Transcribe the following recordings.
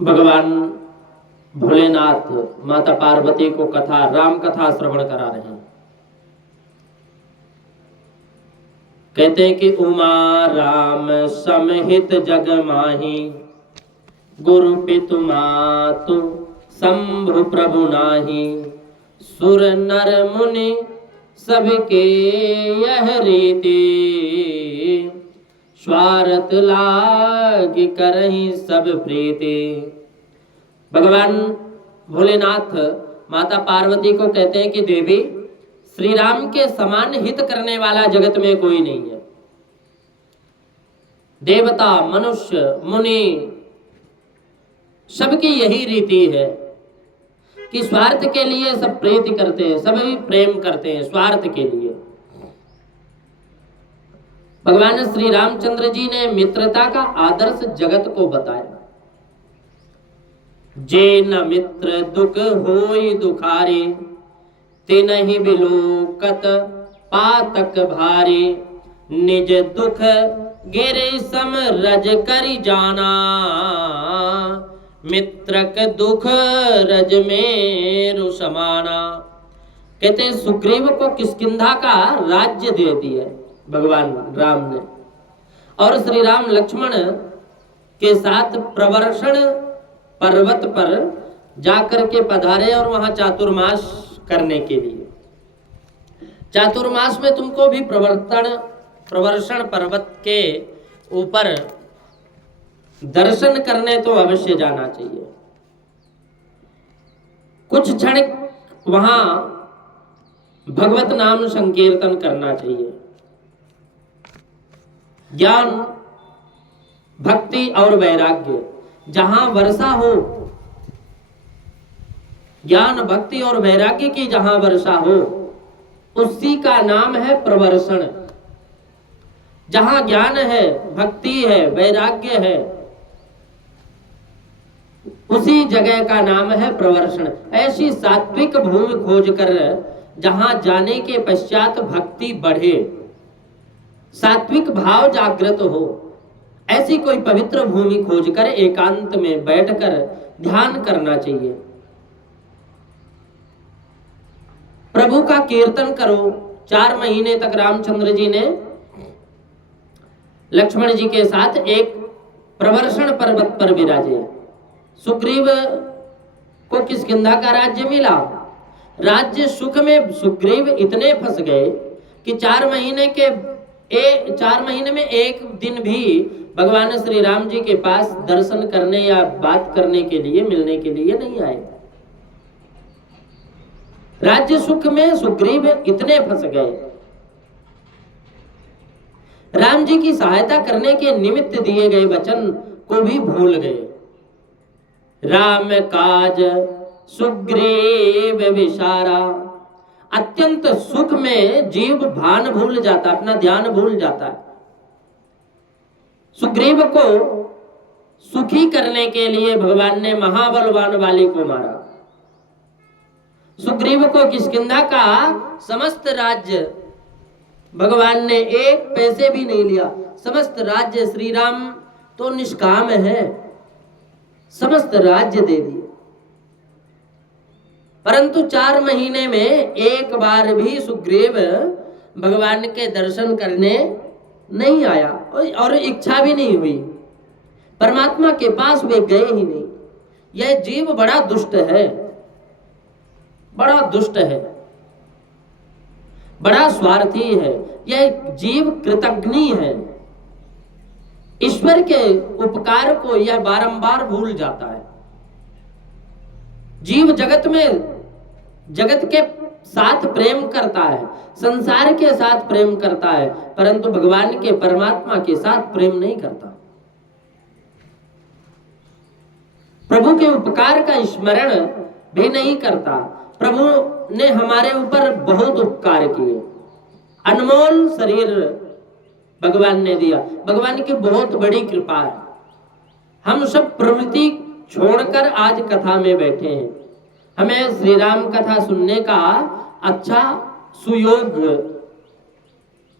भगवान भोलेनाथ माता पार्वती को कथा राम कथा श्रवण करा रहे हैं। कहते हैं कि उमा राम समहित जग माही, गुरु पितु मातु शंभु प्रभु नाही, सुर नर मुनि सबके यह रीति, स्वार्थ लाग करहि सब प्रीति। भगवान भोलेनाथ माता पार्वती को कहते हैं कि देवी, श्री राम के समान हित करने वाला जगत में कोई नहीं है। देवता मनुष्य मुनि सबकी यही रीति है कि स्वार्थ के लिए सब प्रीति करते हैं, सभी प्रेम करते हैं स्वार्थ के लिए। भगवान श्री रामचंद्र जी ने मित्रता का आदर्श जगत को बताया। जे न मित्र दुख होई दुखारे, ते नहीं बिलोकत पातक भारे, निज दुख गिरे सम रज करि जाना, मित्रक दुख रज मेरु समाना। कहते हैं सुग्रीव को किष्किंधा का राज्य दे दिया भगवान राम ने, और श्री राम लक्ष्मण के साथ प्रवर्षण पर्वत पर जाकर के पधारे और वहां चातुर्मास करने के लिए। चातुर्मास में तुमको भी प्रवर्षण पर्वत के ऊपर दर्शन करने तो अवश्य जाना चाहिए। कुछ क्षण वहां भगवत नाम संकीर्तन करना चाहिए। ज्ञान भक्ति और वैराग्य जहां वर्षा हो, ज्ञान भक्ति और वैराग्य की जहां वर्षा हो, उसी का नाम है प्रवर्षण। जहां ज्ञान है, भक्ति है, वैराग्य है, उसी जगह का नाम है प्रवर्षण। ऐसी सात्विक भूमि खोज कर जहां जाने के पश्चात भक्ति बढ़े, सात्विक भाव जागृत हो, ऐसी कोई पवित्र भूमि खोजकर एकांत में बैठकर ध्यान करना चाहिए। प्रभु का कीर्तन करो। 4 महीने तक रामचंद्र जी ने लक्ष्मण जी के साथ एक प्रवर्षण पर्वत पर विराजे। सुग्रीव को किष्किंधा का राज्य मिला। राज्य सुख में सुग्रीव इतने फंस गए कि 4 महीने में एक दिन भी भगवान श्री राम जी के पास दर्शन करने या बात करने के लिए, मिलने के लिए नहीं आए। राज्य सुख में सुग्रीव इतने फंस गए, राम जी की सहायता करने के निमित्त दिए गए वचन को भी भूल गए। राम काज सुग्रीव विसारा। अत्यंत सुख में जीव भान भूल जाता, अपना ध्यान भूल जाता है। सुग्रीव को सुखी करने के लिए भगवान ने महाबलवान वाली को मारा। सुग्रीव को किष्किंधा का समस्त राज्य भगवान ने एक पैसे भी नहीं लिया। समस्त राज्य, श्री राम तो निष्काम है, समस्त राज्य दे दिए। परंतु 4 महीने में एक बार भी सुग्रीव भगवान के दर्शन करने नहीं आया और इच्छा भी नहीं हुई। परमात्मा के पास वे गए ही नहीं। यह जीव बड़ा दुष्ट है, बड़ा दुष्ट है, बड़ा स्वार्थी है। यह जीव कृतघ्नी है। ईश्वर के उपकार को यह बारंबार भूल जाता है। जीव जगत में, जगत के साथ प्रेम करता है, संसार के साथ प्रेम करता है, परंतु भगवान के, परमात्मा के साथ प्रेम नहीं करता। प्रभु के उपकार का स्मरण भी नहीं करता। प्रभु ने हमारे ऊपर बहुत उपकार किए। अनमोल शरीर भगवान ने दिया। भगवान की बहुत बड़ी कृपा है। हम सब प्रवृत्ति छोड़कर आज कथा में बैठे हैं। हमें श्री राम कथा सुनने का अच्छा सुयोग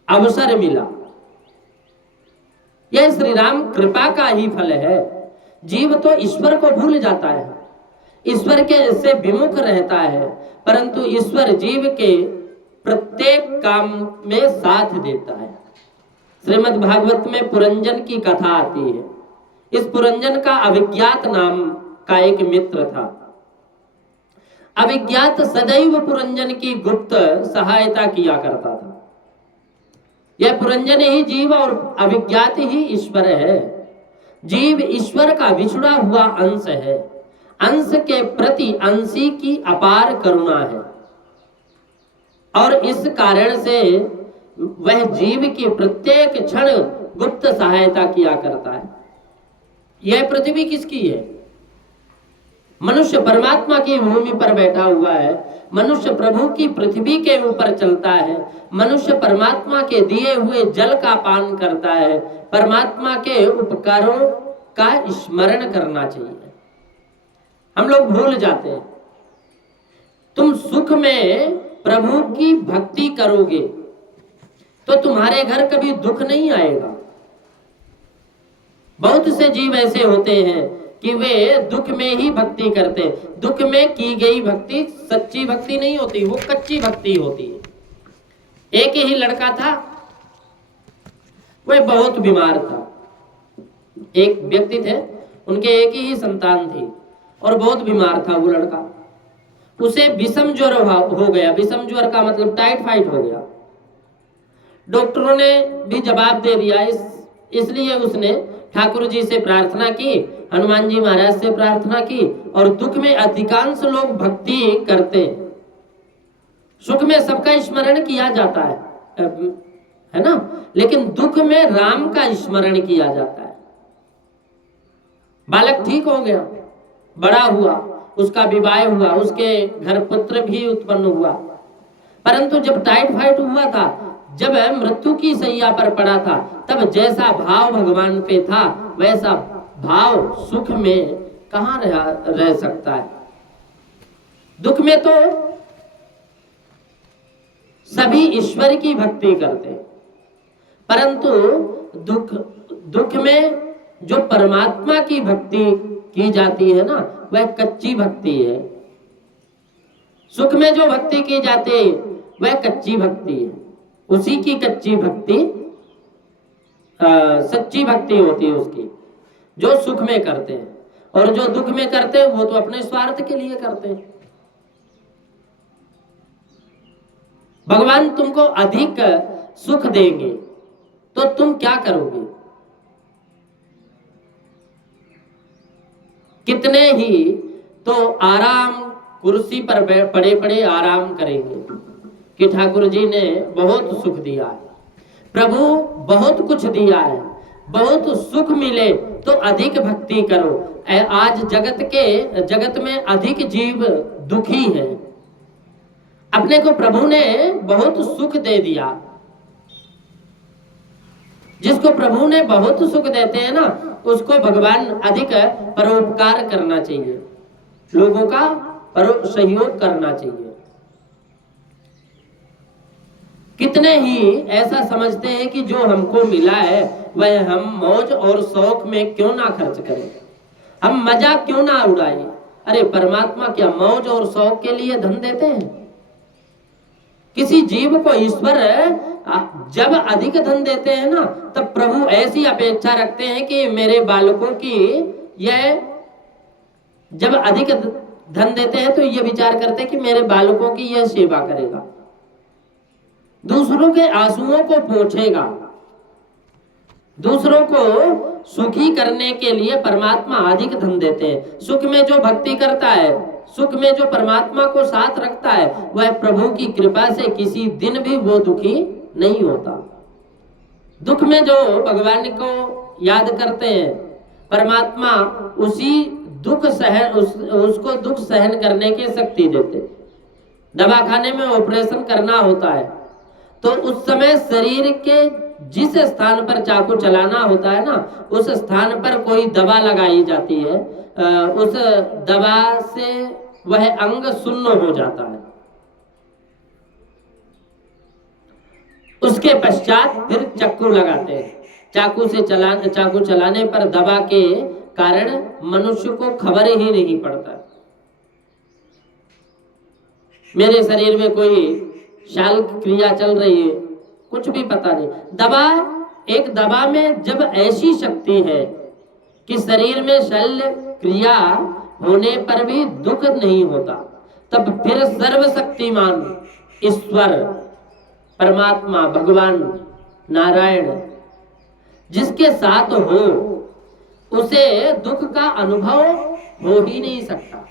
अवसर मिला। यह श्री राम कृपा का ही फल है। जीव तो ईश्वर को भूल जाता है, ईश्वर के से विमुख रहता है, परंतु ईश्वर जीव के प्रत्येक काम में साथ देता है। श्रीमद् भागवत में पुरंजन की कथा आती है। इस पुरंजन का अविज्ञात नाम का एक मित्र था। अविज्ञात सदैव पुरंजन की गुप्त सहायता किया करता था। यह पुरंजन ही जीव और अविज्ञात ही ईश्वर है। जीव ईश्वर का बिछड़ा हुआ अंश है। अंश के प्रति अंशी की अपार करुणा है और इस कारण से वह जीव की प्रत्येक क्षण गुप्त सहायता किया करता है। यह पृथ्वी किसकी है? मनुष्य परमात्मा की भूमि पर बैठा हुआ है। मनुष्य प्रभु की पृथ्वी के ऊपर चलता है। मनुष्य परमात्मा के दिए हुए जल का पान करता है। परमात्मा के उपकारों का स्मरण करना चाहिए। हम लोग भूल जाते हैं। तुम सुख में प्रभु की भक्ति करोगे तो तुम्हारे घर कभी दुख नहीं आएगा। बहुत से जीव ऐसे होते हैं कि वे दुख में ही भक्ति करते हैं। दुख में की गई भक्ति सच्ची भक्ति नहीं होती, वो कच्ची भक्ति होती है। एक ही लड़का था, वह बहुत बीमार था। एक व्यक्ति थे, उनके एक ही संतान थी और बहुत बीमार था वो लड़का। उसे विषम ज्वर हो गया। विषम ज्वर का मतलब टाइफाइड हो गया। डॉक्टरों ने भी जवाब दे दिया। इसलिए उसने ठाकुर जी से प्रार्थना की, हनुमान जी महाराज से प्रार्थना की। और दुख में अधिकांश लोग भक्ति करते, सुख में सबका स्मरण किया जाता है ना, लेकिन दुख में राम का स्मरण किया जाता है। बालक ठीक हो गया, बड़ा हुआ, उसका विवाह हुआ, उसके घर पुत्र भी उत्पन्न हुआ। परंतु जब टाइफाइड हुआ था, जब मृत्यु की सैया पर पड़ा था, तब जैसा भाव भगवान पे था वैसा भाव सुख में कहाँ रह सकता है। दुख में तो सभी ईश्वर की भक्ति करते हैं, परंतु दुख में जो परमात्मा की भक्ति की जाती है ना, वह कच्ची भक्ति है। सुख में जो भक्ति की जाती है वह कच्ची भक्ति है। उसी की कच्ची भक्ति सच्ची भक्ति होती है उसकी, जो सुख में करते हैं। और जो दुख में करते हैं वो तो अपने स्वार्थ के लिए करते हैं। भगवान तुमको अधिक सुख देंगे तो तुम क्या करोगे? कितने ही तो आराम कुर्सी पर पड़े पड़े आराम करेंगे कि ठाकुर जी ने बहुत सुख दिया है, प्रभु बहुत कुछ दिया है, बहुत सुख मिले तो अधिक भक्ति करो। आज जगत में अधिक जीव दुखी है। अपने को प्रभु ने बहुत सुख दे दिया। जिसको प्रभु ने बहुत सुख देते हैं ना, उसको भगवान अधिक परोपकार करना चाहिए, लोगों का सहयोग करना चाहिए। कितने ही ऐसा समझते हैं कि जो हमको मिला है वह हम मौज और शौक में क्यों ना खर्च करें, हम मजा क्यों ना उड़ाएं। अरे परमात्मा क्या मौज और शौक के लिए धन देते हैं? किसी जीव को ईश्वर जब अधिक धन देते हैं ना, तब प्रभु ऐसी अपेक्षा रखते हैं कि मेरे बालकों की, यह जब अधिक धन देते हैं तो ये विचार करते हैं कि मेरे बालकों की यह सेवा करेगा, दूसरों के आंसुओं को पोंछेगा, दूसरों को सुखी करने के लिए परमात्मा अधिक धन देते हैं। सुख में जो भक्ति करता है, सुख में जो परमात्मा को साथ रखता है, वह प्रभु की कृपा से किसी दिन भी वो दुखी नहीं होता। दुख में जो भगवान को याद करते हैं, परमात्मा उसी उसको दुख सहन करने की शक्ति देते। दवाखाने में ऑपरेशन करना होता है तो उस समय शरीर के जिस स्थान पर चाकू चलाना होता है ना, उस स्थान पर कोई दवा लगाई जाती है। उस दवा से वह अंग सुन्न हो जाता है। उसके पश्चात फिर चाकू लगाते हैं। चाकू चलाने पर दवा के कारण मनुष्य को खबर ही नहीं पड़ता। मेरे शरीर में कोई शाल क्रिया चल रही है, कुछ भी पता नहीं। दवा में जब ऐसी शक्ति है कि शरीर में शल्य क्रिया होने पर भी दुख नहीं होता, तब फिर सर्वशक्तिमान ईश्वर परमात्मा भगवान नारायण जिसके साथ हो उसे दुख का अनुभव हो ही नहीं सकता।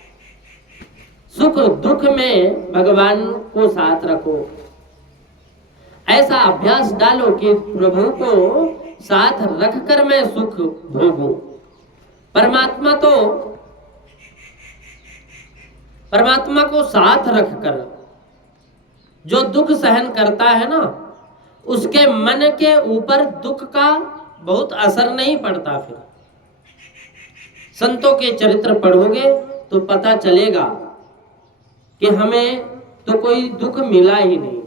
सुख दुख में भगवान को साथ रखो, ऐसा अभ्यास डालो कि प्रभु को साथ रखकर मैं सुख भोगूं। परमात्मा को साथ रखकर जो दुख सहन करता है ना, उसके मन के ऊपर दुख का बहुत असर नहीं पड़ता। फिर संतों के चरित्र पढ़ोगे तो पता चलेगा कि हमें तो कोई दुख मिला ही नहीं।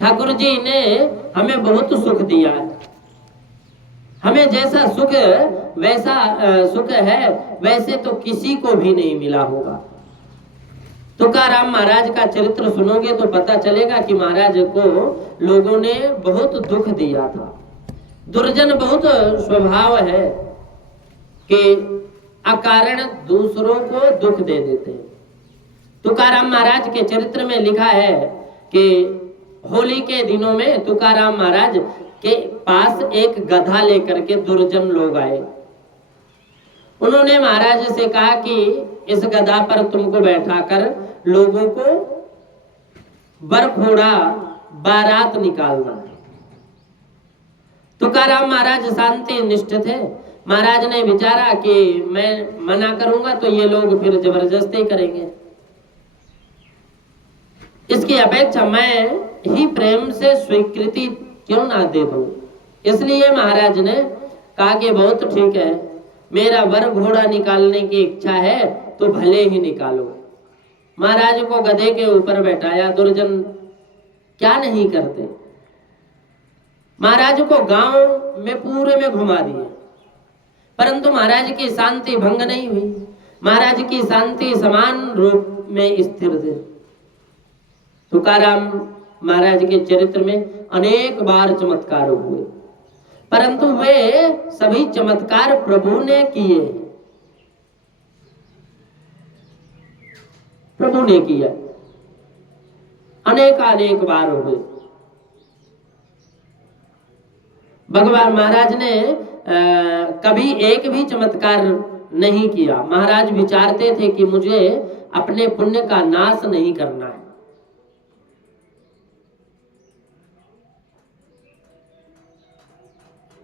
ठाकुर जी ने हमें बहुत सुख दिया है। हमें जैसा सुख वैसा सुख है वैसे तो किसी को भी नहीं मिला होगा। तुकाराम महाराज का चरित्र सुनोगे तो पता चलेगा कि महाराज को लोगों ने बहुत दुख दिया था। दुर्जन बहुत स्वभाव है कि अकारण दूसरों को दुख दे देते हैं। तुकाराम महाराज के चरित्र में लिखा है कि होली के दिनों में तुकाराम महाराज के पास एक गधा लेकर के दुर्जन लोग आए। उन्होंने महाराज से कहा कि इस गधा पर तुमको बैठाकर लोगों को बरघोड़ा बारात निकालना है। तुकाराम महाराज शांति निष्ठ थे। महाराज ने विचारा कि मैं मना करूंगा तो ये लोग फिर जबरदस्ती करेंगे, इसकी अपेक्षा मैं ही प्रेम से स्वीकृति क्यों ना दे दूं। इसलिए महाराज ने कहा कि बहुत ठीक है, मेरा वर घोड़ा निकालने की इच्छा है तो भले ही निकालो। महाराज को गधे के ऊपर बैठाया। दुर्जन क्या नहीं करते। महाराज को गांव में पूरे में घुमा दिए, परंतु महाराज की शांति भंग नहीं हुई। महाराज की शांति समान रूप में स्थिर थी। तुकाराम महाराज के चरित्र में अनेक बार चमत्कार हुए, परंतु वे सभी चमत्कार प्रभु ने किए। प्रभु ने किया, अनेक बार हुए। भगवान महाराज ने कभी एक भी चमत्कार नहीं किया। महाराज विचारते थे कि मुझे अपने पुण्य का नाश नहीं करना है।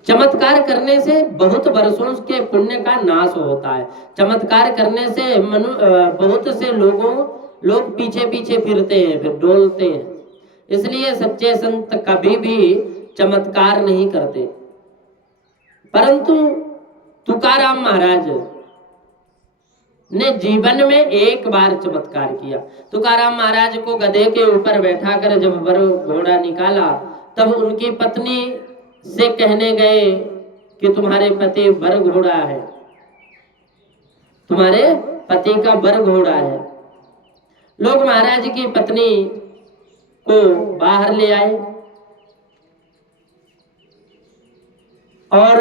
चमत्कार करने से बहुत वर्षों के पुण्य का नाश होता है। चमत्कार करने से बहुत से लोग पीछे पीछे फिरते हैं, फिर डोलते हैं। इसलिए सच्चे संत कभी भी चमत्कार नहीं करते। परंतु तुकाराम महाराज ने जीवन में एक बार चमत्कार किया। तुकाराम महाराज को गधे के ऊपर बैठाकर जब वर घोड़ा निकाला, तब उनकी पत्नी से कहने गए कि तुम्हारे पति वर घोड़ा है, तुम्हारे पति का वर घोड़ा है। लोग महाराज की पत्नी को बाहर ले आए और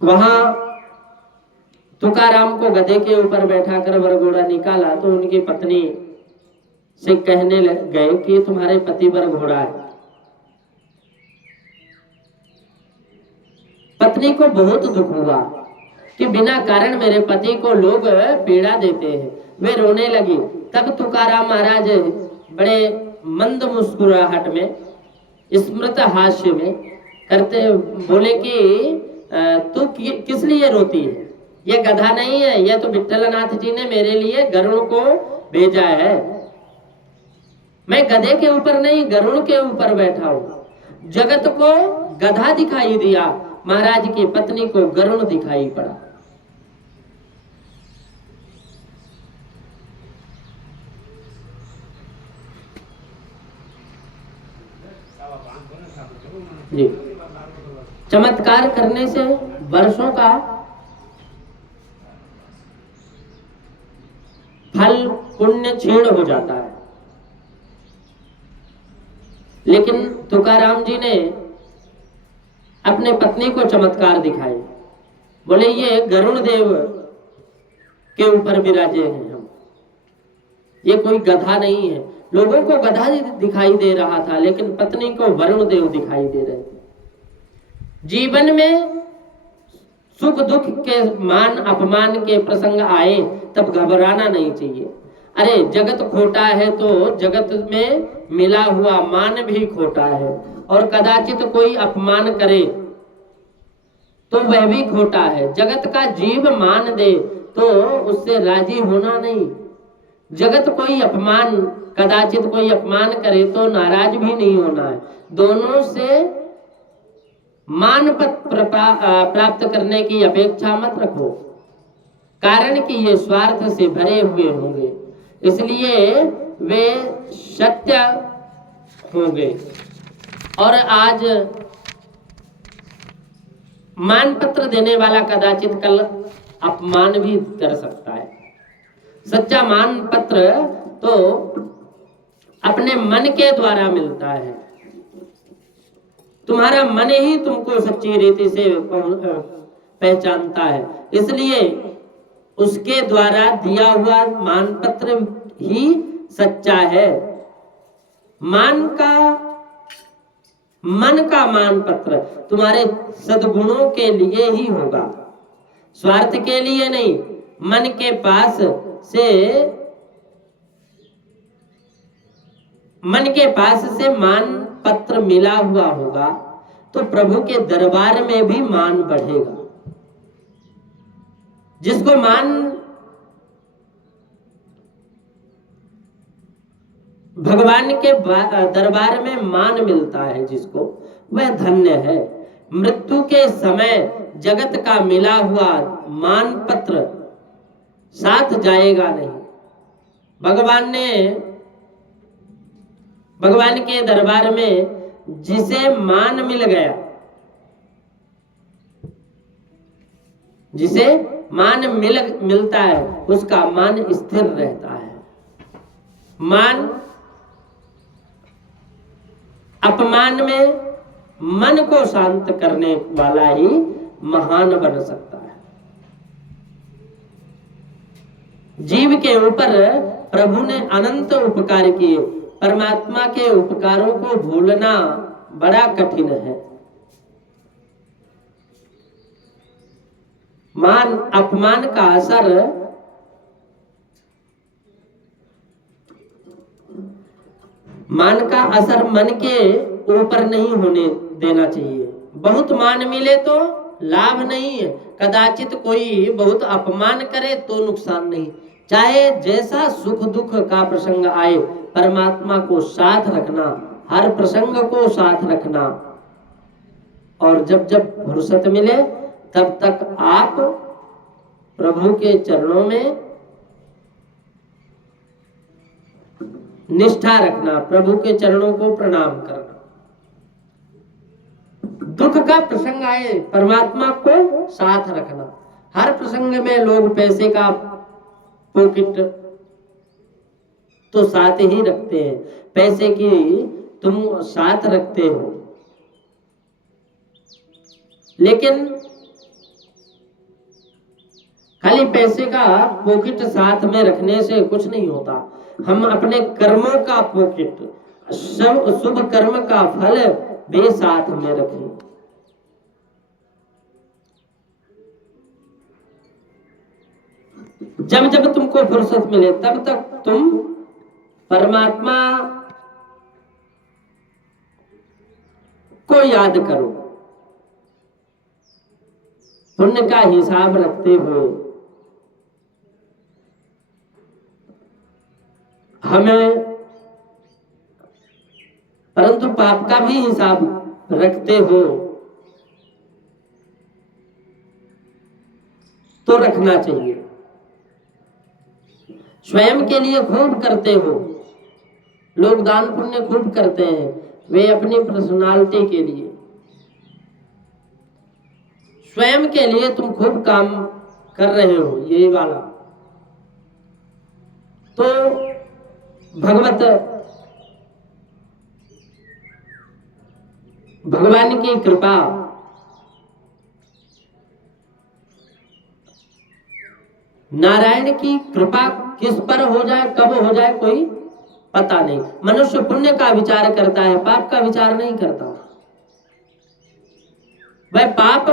वहां तुकाराम को गधे के ऊपर बैठाकर वर घोड़ा निकाला तो उनकी पत्नी से कहने गए कि तुम्हारे पति वर घोड़ा है। पत्नी को बहुत दुख हुआ कि बिना कारण मेरे पति को लोग पीड़ा देते हैं। वे रोने लगी। तब तुकाराम महाराज बड़े मंद मुस्कुराहट में, स्मृत हास्य में करते बोले कि तू किस लिए रोती है? ये गधा नहीं है, यह तो विठ्ठलनाथ जी ने मेरे लिए गरुड़ को भेजा है। मैं गधे के ऊपर नहीं, गरुड़ के ऊपर बैठा हूं। जगत को गधा दिखाई दिया, महाराज की पत्नी को गरुड़ दिखाई पड़ा। जी, चमत्कार करने से वर्षों का फल पुण्य क्षीण हो जाता है। लेकिन तुकाराम जी ने अपने पत्नी को चमत्कार दिखाए। बोले ये गरुण देव के ऊपर विराजे हैं हम, ये कोई गधा नहीं है। लोगों को गधा दिखाई दे रहा था, लेकिन पत्नी को वरुण देव दिखाई दे रहे थे। जीवन में सुख दुख के मान अपमान के प्रसंग आए तब घबराना नहीं चाहिए। अरे जगत खोटा है तो जगत में मिला हुआ मान भी खोटा है, और कदाचित कोई अपमान करे तो वह भी खोटा है। जगत का जीव मान दे तो उससे राजी होना नहीं। जगत कोई अपमान, कदाचित कोई अपमान करे तो नाराज भी नहीं होना है। दोनों से मान पत्र प्राप्त करने की अपेक्षा मत रखो, कारण कि ये स्वार्थ से भरे हुए होंगे, इसलिए वे सत्य होंगे। और आज मान पत्र देने वाला कदाचित कल अपमान भी कर सकता है। सच्चा मान पत्र तो अपने मन के द्वारा मिलता है। तुम्हारा मन ही तुमको सच्ची रीति से पहचानता है, इसलिए उसके द्वारा दिया हुआ मान पत्र ही सच्चा है। मन का मान पत्र तुम्हारे सद्गुणों के लिए ही होगा, स्वार्थ के लिए नहीं। मन के पास से मान पत्र मिला हुआ होगा तो प्रभु के दरबार में भी मान बढ़ेगा। जिसको भगवान के दरबार में मान मिलता है, जिसको, वह धन्य है। मृत्यु के समय जगत का मिला हुआ मान पत्र साथ जाएगा नहीं। भगवान के दरबार में जिसे मान मिल गया, जिसे मान मिलता है, उसका मान स्थिर रहता है। मान अपमान में मन को शांत करने वाला ही महान बन सकता है। जीव के ऊपर प्रभु ने अनंत उपकार किए, परमात्मा के उपकारों को भूलना बड़ा कठिन है। मान अपमान का असर मन के ऊपर नहीं होने देना चाहिए। बहुत मान मिले तो लाभ नहीं है, कदाचित कोई बहुत अपमान करे तो नुकसान नहीं। चाहे जैसा सुख दुख का प्रसंग आए, परमात्मा को साथ रखना, हर प्रसंग को साथ रखना, और जब जब फुर्सत मिले तब तक आप प्रभु के चरणों में निष्ठा रखना, प्रभु के चरणों को प्रणाम करना। दुख का प्रसंग आए, परमात्मा को साथ रखना। हर प्रसंग में लोग पैसे का पॉकेट तो साथ ही रखते हैं, पैसे की तुम साथ रखते हो, लेकिन खाली पैसे का पॉकेट साथ में रखने से कुछ नहीं होता। हम अपने कर्मों का पॉकेट, शुभ कर्म का फल भी साथ में रखें। जब जब तुमको फुर्सत मिले तब तक तुम परमात्मा को याद करो। पुण्य का हिसाब रखते हुए हमें, परंतु पाप का भी हिसाब रखते हो तो रखना चाहिए। स्वयं के लिए खूब करते हो, लोग दान पुण्य खूब करते हैं, वे अपनी पर्सनालिटी के लिए, स्वयं के लिए तुम खूब काम कर रहे हो, यही वाला। तो भगवान की कृपा नारायण की कृपा किस पर हो जाए, कब हो जाए, कोई पता नहीं। मनुष्य पुण्य का विचार करता है, पाप का विचार नहीं करता। वह पाप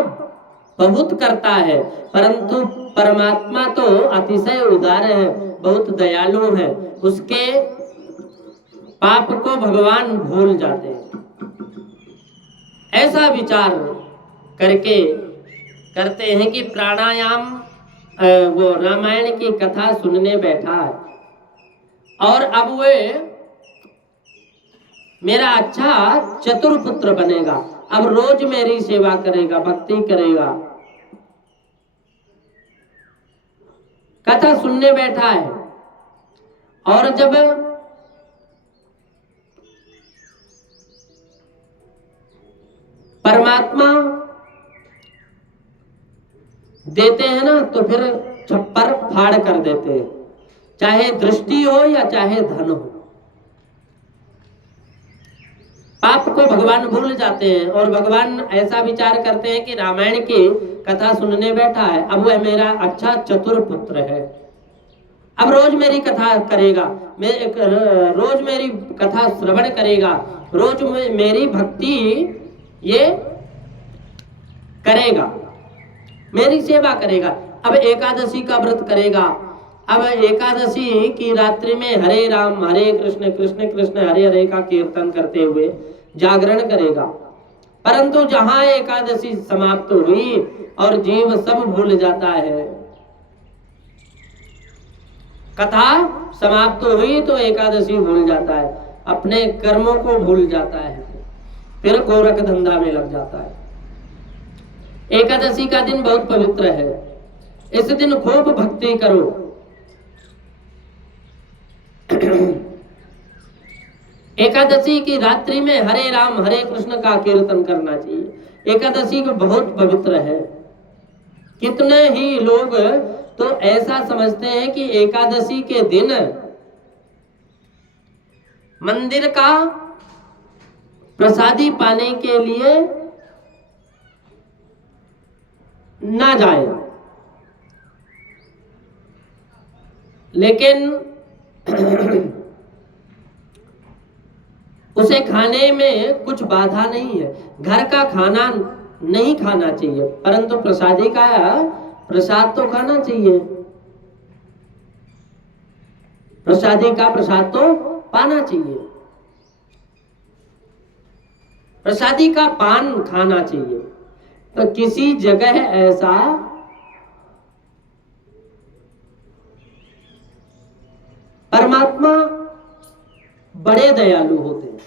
बहुत करता है, परंतु परमात्मा तो अतिशय उदार है, बहुत दयालु है, उसके पाप को भगवान भूल जाते हैं। ऐसा विचार करके करते हैं कि प्राणायाम, वो रामायण की कथा सुनने बैठा है और अब वे मेरा अच्छा चतुर पुत्र बनेगा, अब रोज मेरी सेवा करेगा, भक्ति करेगा। कथा सुनने बैठा है और जब परमात्मा देते हैं ना तो फिर छप्पर फाड़ कर देते हैं, चाहे दृष्टि हो या चाहे धन हो। पाप को भगवान भूल जाते हैं और भगवान ऐसा विचार करते हैं कि रामायण की कथा सुनने बैठा है, अब वह मेरा अच्छा चतुर पुत्र है, अब रोज मेरी कथा करेगा, रोज मेरी कथा श्रवण करेगा, रोज मेरी भक्ति ये करेगा, मेरी सेवा करेगा। अब एकादशी का व्रत करेगा, अब एकादशी की रात्रि में हरे राम हरे कृष्ण कृष्ण कृष्ण हरे हरे का कीर्तन करते हुए जागरण करेगा। परंतु जहां एकादशी समाप्त हुई और जीव सब भूल जाता है, कथा समाप्त हुई तो एकादशी भूल जाता है, अपने कर्मों को भूल जाता है, फिर गोरख धंधा में लग जाता है। एकादशी का दिन बहुत पवित्र है, इस दिन खूब भक्ति करो। एकादशी की रात्रि में हरे राम हरे कृष्ण का कीर्तन करना चाहिए। एकादशी को बहुत पवित्र है। कितने ही लोग तो ऐसा समझते हैं कि एकादशी के दिन मंदिर का प्रसादी पाने के लिए ना जाए, लेकिन उसे खाने में कुछ बाधा नहीं है। घर का खाना नहीं खाना चाहिए, परंतु प्रसादी का प्रसाद तो खाना चाहिए, प्रसादी का प्रसाद तो पाना चाहिए, प्रसादी का पान खाना चाहिए। तो किसी जगह ऐसा परमात्मा बड़े दयालु होते हैं।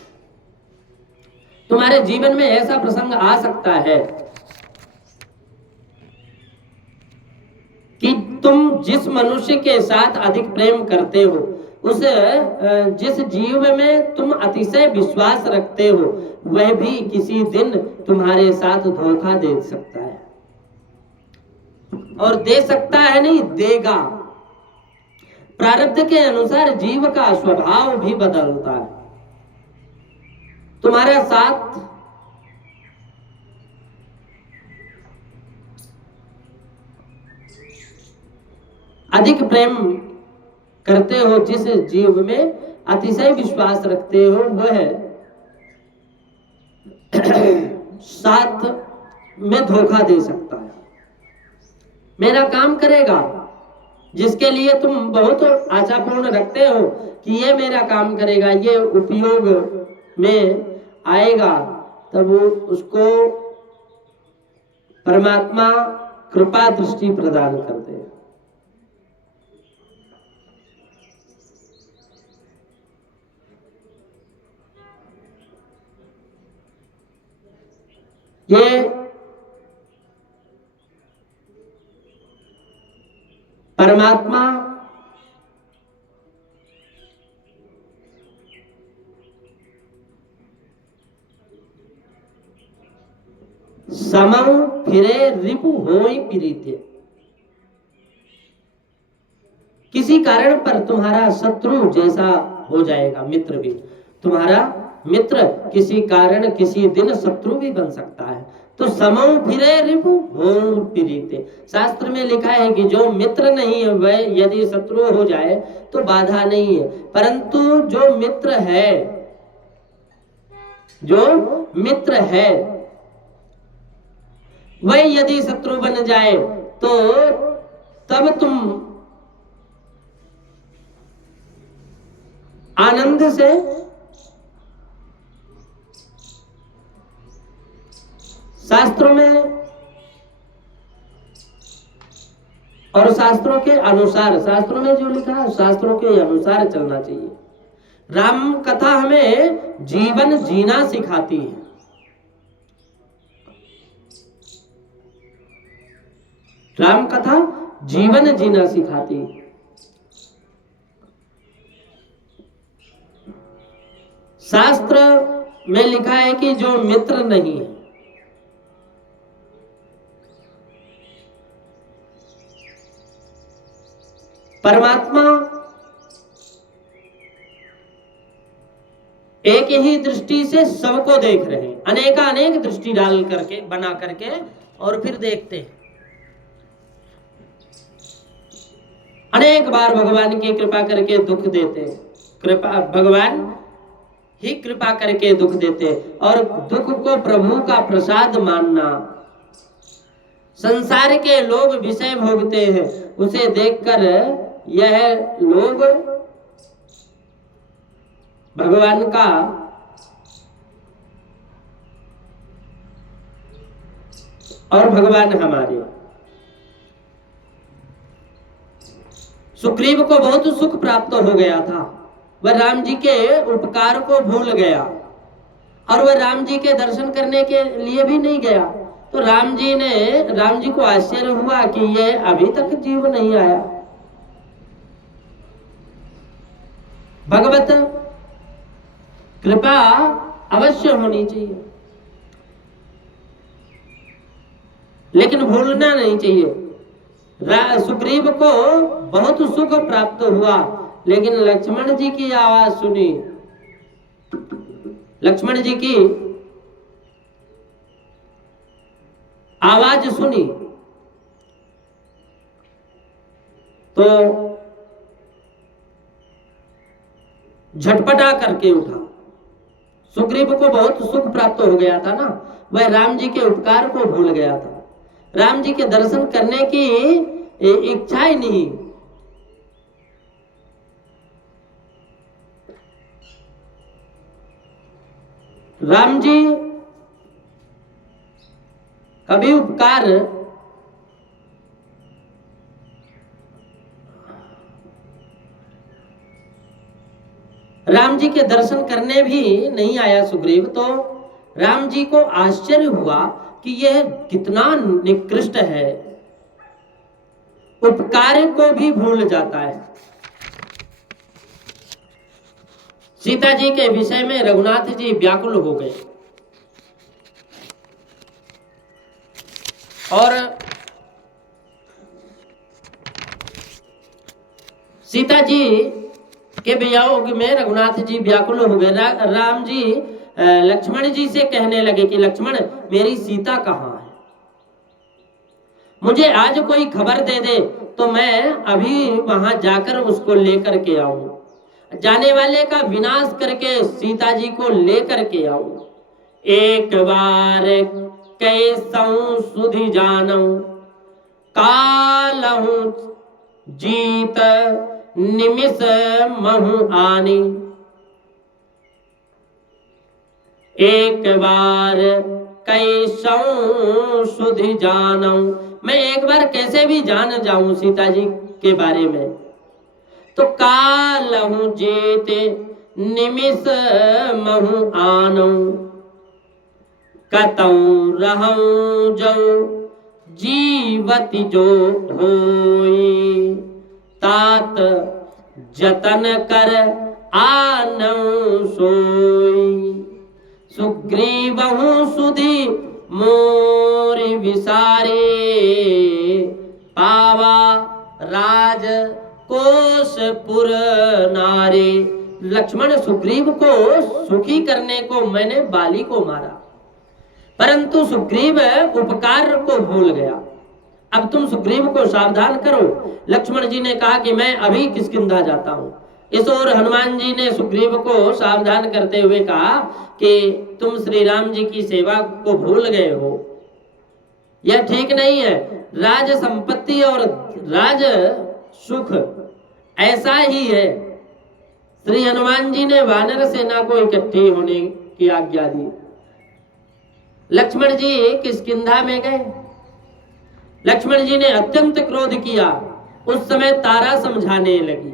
तुम्हारे जीवन में ऐसा प्रसंग आ सकता है कि तुम जिस मनुष्य के साथ अधिक प्रेम करते हो, उस जिस जीव में तुम अतिशय विश्वास रखते हो, वह भी किसी दिन तुम्हारे साथ धोखा दे सकता है, और दे सकता है नहीं, देगा। प्रारब्ध के अनुसार जीव का स्वभाव भी बदलता है। तुम्हारा साथ अधिक प्रेम करते हो, जिस जीव में अतिशय विश्वास रखते हो, वह साथ में धोखा दे सकता है। मेरा काम करेगा, जिसके लिए तुम बहुत आशापूर्ण रखते हो कि ये मेरा काम करेगा, ये उपयोग में आएगा, तब उसको परमात्मा कृपा दृष्टि प्रदान करते हैं। ये परमात्मा समौ फिरे रिपु होई प्रीत्य। किसी कारण पर तुम्हारा शत्रु जैसा हो जाएगा, मित्र भी तुम्हारा मित्र किसी कारण किसी दिन शत्रु भी बन सकता है। तो समौ फिरे रिपु होई प्रीत्य। शास्त्र में लिखा है कि जो मित्र नहीं है वह यदि शत्रु हो जाए तो बाधा नहीं है, परंतु जो मित्र है, जो मित्र है वह यदि शत्रु बन जाए तो तब तुम आनंद से शास्त्रों में और शास्त्रों के अनुसार, शास्त्रों में जो लिखा है शास्त्रों के अनुसार चलना चाहिए। राम कथा हमें जीवन जीना सिखाती है। राम कथा जीवन जीना सिखाती है। शास्त्र में लिखा है कि जो मित्र नहीं है, परमात्मा एक ही दृष्टि से सबको देख रहे हैं, अनेक दृष्टि डाल करके बना करके और फिर देखते हैं। अनेक बार भगवान की कृपा करके दुख देते हैं, कृपा भगवान ही कृपा करके दुख देते हैं, और दुख को प्रभु का प्रसाद मानना। संसार के लोग विषय भोगते हैं, उसे देखकर यह लोग भगवान का और भगवान हमारे। सुग्रीव को बहुत सुख प्राप्त हो गया था, वह राम जी के उपकार को भूल गया और वह राम जी के दर्शन करने के लिए भी नहीं गया। तो राम जी को आश्चर्य हुआ कि यह अभी तक जीव नहीं आया। भगवत कृपा अवश्य होनी चाहिए, लेकिन भूलना नहीं चाहिए। सुग्रीव को बहुत सुख प्राप्त हुआ, लेकिन लक्ष्मण जी की आवाज सुनी, लक्ष्मण जी की आवाज सुनी तो झटपटा करके उठा। सुग्रीव को बहुत सुख प्राप्त हो गया था ना, वह राम जी के उपकार को भूल गया था, राम जी के दर्शन करने की इच्छा ही नहीं। राम जी कभी उपकार राम जी के दर्शन करने भी नहीं आया सुग्रीव, तो राम जी को आश्चर्य हुआ कि यह कितना निकृष्ट है, उपकार को भी भूल जाता है। सीता जी के विषय में रघुनाथ जी व्याकुल हो गए और सीता जी के वियोग में रघुनाथ जी व्याकुल हो गए। राम जी लक्ष्मण जी से कहने लगे कि लक्ष्मण, मेरी सीता कहाँ है? मुझे आज कोई खबर दे दे तो मैं अभी वहां जाकर उसको लेकर के आऊं, जाने वाले का विनाश करके सीता जी को लेकर के आऊं। एक बार कैसहु सुधि जानऊ, कालहु जीत निमिष महु आनी। एक बार कैसहु सुधि जानऊ, मैं एक बार कैसे भी जान जाऊं सीता जी के बारे में। तो कालहु जीते निमिष महु आनऊ, कतऊ रहऊं जो जीवति जो होई, तात जतन कर आनऊ सोई। सुग्रीवहु सुधि मोरि विसारे पावा राज कोशपुर नारे। लक्ष्मण सुग्रीव को सुखी करने को मैंने बाली को मारा, परंतु सुग्रीव उपकार को भूल गया। अब तुम सुग्रीव को सावधान करो। लक्ष्मण जी ने कहा कि मैं अभी किष्किंधा जाता हूं। इस ओर हनुमान जी ने सुग्रीव को सावधान करते हुए कहा कि तुम श्री राम जी की सेवा को भूल गए हो, यह ठीक नहीं है। राज संपत्ति और राज सुख ऐसा ही है। श्री हनुमान जी ने वानर सेना को इकट्ठी होने की आज्ञा दी। लक्ष्मण जी किष्किंधा में गए। लक्ष्मण जी ने अत्यंत क्रोध किया। उस समय तारा समझाने लगी,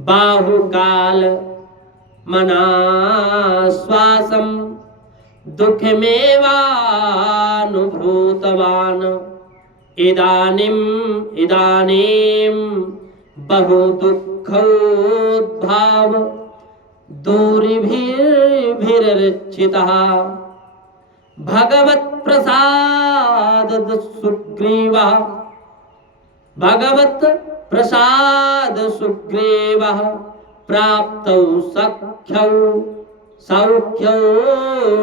बाहुकाल मनाश्वासम दुःखमेवानुभूतवान् इदानीं बहु दुःखोद्भाव दूरिभिर्भिरर्चितः भगवत् प्रसाद सुग्रीवः भगवत् प्रसाद सुग्रीवः प्राप्तौ सौख्यौ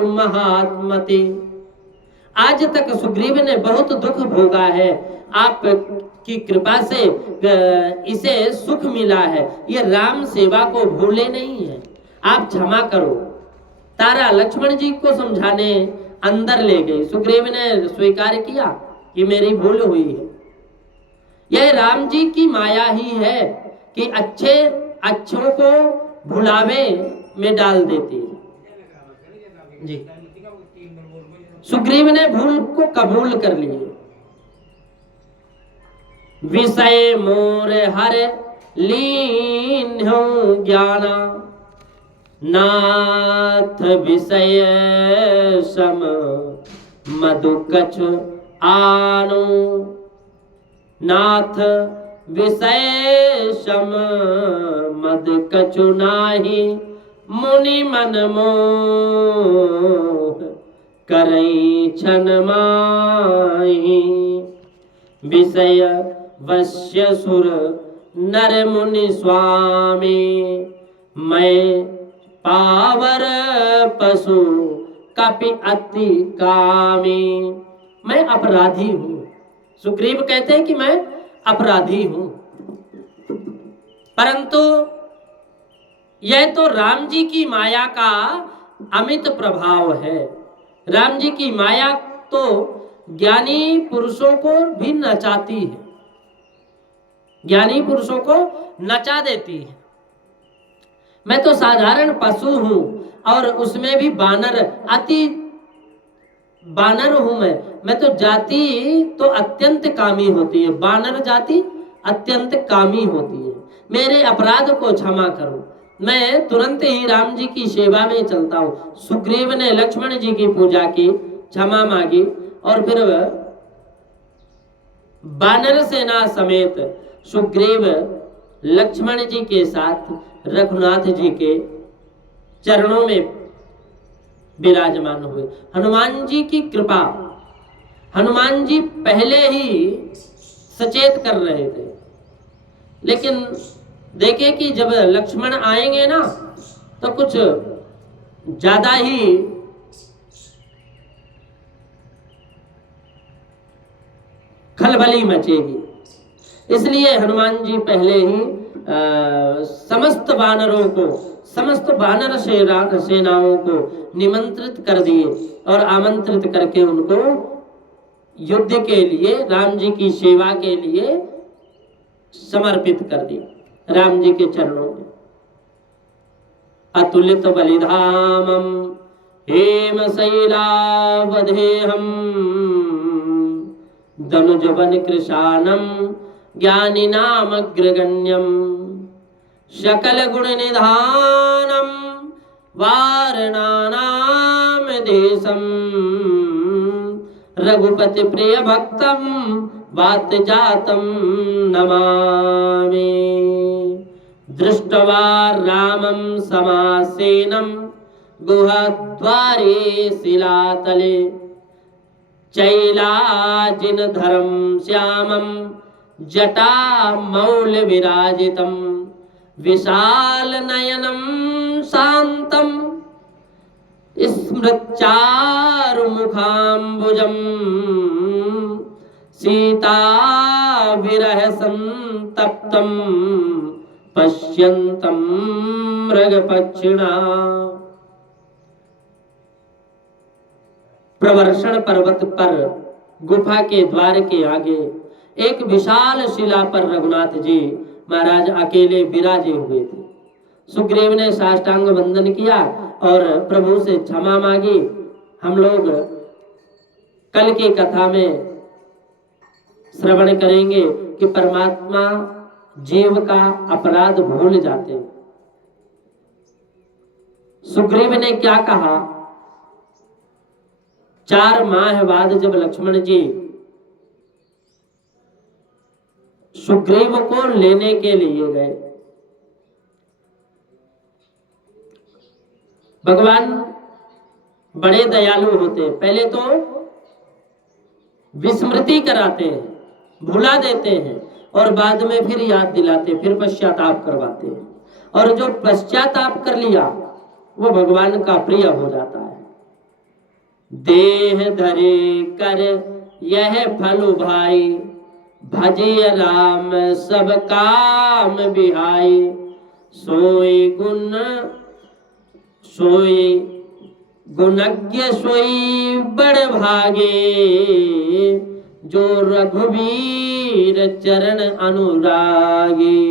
महात्मते। आज तक सुग्रीव ने बहुत दुख भोगा है, आप की कृपा से इसे सुख मिला है। ये राम सेवा को भूले नहीं है, आप क्षमा करो। तारा लक्ष्मण जी को समझाने अंदर ले गई। सुग्रीव ने स्वीकार किया कि मेरी भूल हुई है। यह राम जी की माया ही है कि अच्छों को भुलावे में डाल देती है जी। सुग्रीव ने भूल को कबूल कर लिए। विषय मोर हर लीन ज्ञाना नाथ विषय सम मधु कछु आनो। नाथ विषय सम मद कछु नाही मुनि मन मोह करई छन माही। विषय वश्य सुर नर मुनि स्वामी मैं पावर पशु कपि अति कामी। मैं अपराधी हूं। सुग्रीव कहते हैं कि मैं अपराधी हूं, परंतु यह तो राम जी की माया का अमित प्रभाव है। राम जी की माया तो ज्ञानी पुरुषों को भी नचाती है, ज्ञानी पुरुषों को नचा देती है। मैं तो साधारण पशु हूं और उसमें भी अति बानर हूं। मैं तो जाति तो अत्यंत कामी होती है, बानर जाति अत्यंत कामी होती है। मेरे अपराध को क्षमा करो, मैं तुरंत ही राम जी की सेवा में चलता हूं। सुग्रीव ने लक्ष्मण जी की पूजा की, क्षमा मांगी और फिर बानर सेना समेत सुग्रीव लक्ष्मण जी के साथ रघुनाथ जी के चरणों में विराजमान हुए। हनुमान जी की कृपा, हनुमान जी पहले ही सचेत कर रहे थे, लेकिन देखे कि जब लक्ष्मण आएंगे ना तो कुछ ज्यादा ही खलबली मचेगी। इसलिए हनुमान जी पहले ही समस्त वानरों को, समस्त वानर सेनाओं को निमंत्रित कर दिए और आमंत्रित करके उनको युद्ध के लिए, राम जी की सेवा के लिए समर्पित कर दिया राम जी के चरणों में। अतुलित बलिधामम हेम शैलावधेहम धनुजवन कृशानम ज्ञानी नाम अग्रगण्यम सकल गुण निधानम वारणानाम देशम रघुपति प्रिय भक्तम वात जातम नमामि। दृष्टवा रामं समासेनं गुहद्वारे शिलातले चैलाजिन धर्म श्यामम जटा मौल विराजितम विशाल नयनम शांतम स्मृच्चारु मुखाम्बुजम सीता विरह संतप्तम पश्यन्तम मृगपक्षिणा। प्रवर्षण पर्वत पर गुफा के द्वार के आगे एक विशाल शिला पर रघुनाथ जी महाराज अकेले विराजे हुए थे। सुग्रीव ने साष्टांग वंदन किया और प्रभु से क्षमा मांगी। हम लोग कल की कथा में श्रवण करेंगे कि परमात्मा जीव का अपराध भूल जाते हैं। सुग्रीव ने क्या कहा? 4 माह बाद जब लक्ष्मण जी सुग्रीव को लेने के लिए गए, भगवान बड़े दयालु होते हैं। पहले तो विस्मृति कराते हैं, भुला देते हैं और बाद में फिर याद दिलाते, फिर पश्चाताप करवाते हैं। और जो पश्चाताप कर लिया वो भगवान का प्रिय हो जाता है। देह धरे कर यह फल भाई, भजिय राम सब काम बिहाई। सोई गुणज्ञ सोई बड़ भागे, जो रघुवीर चरण अनुरागे।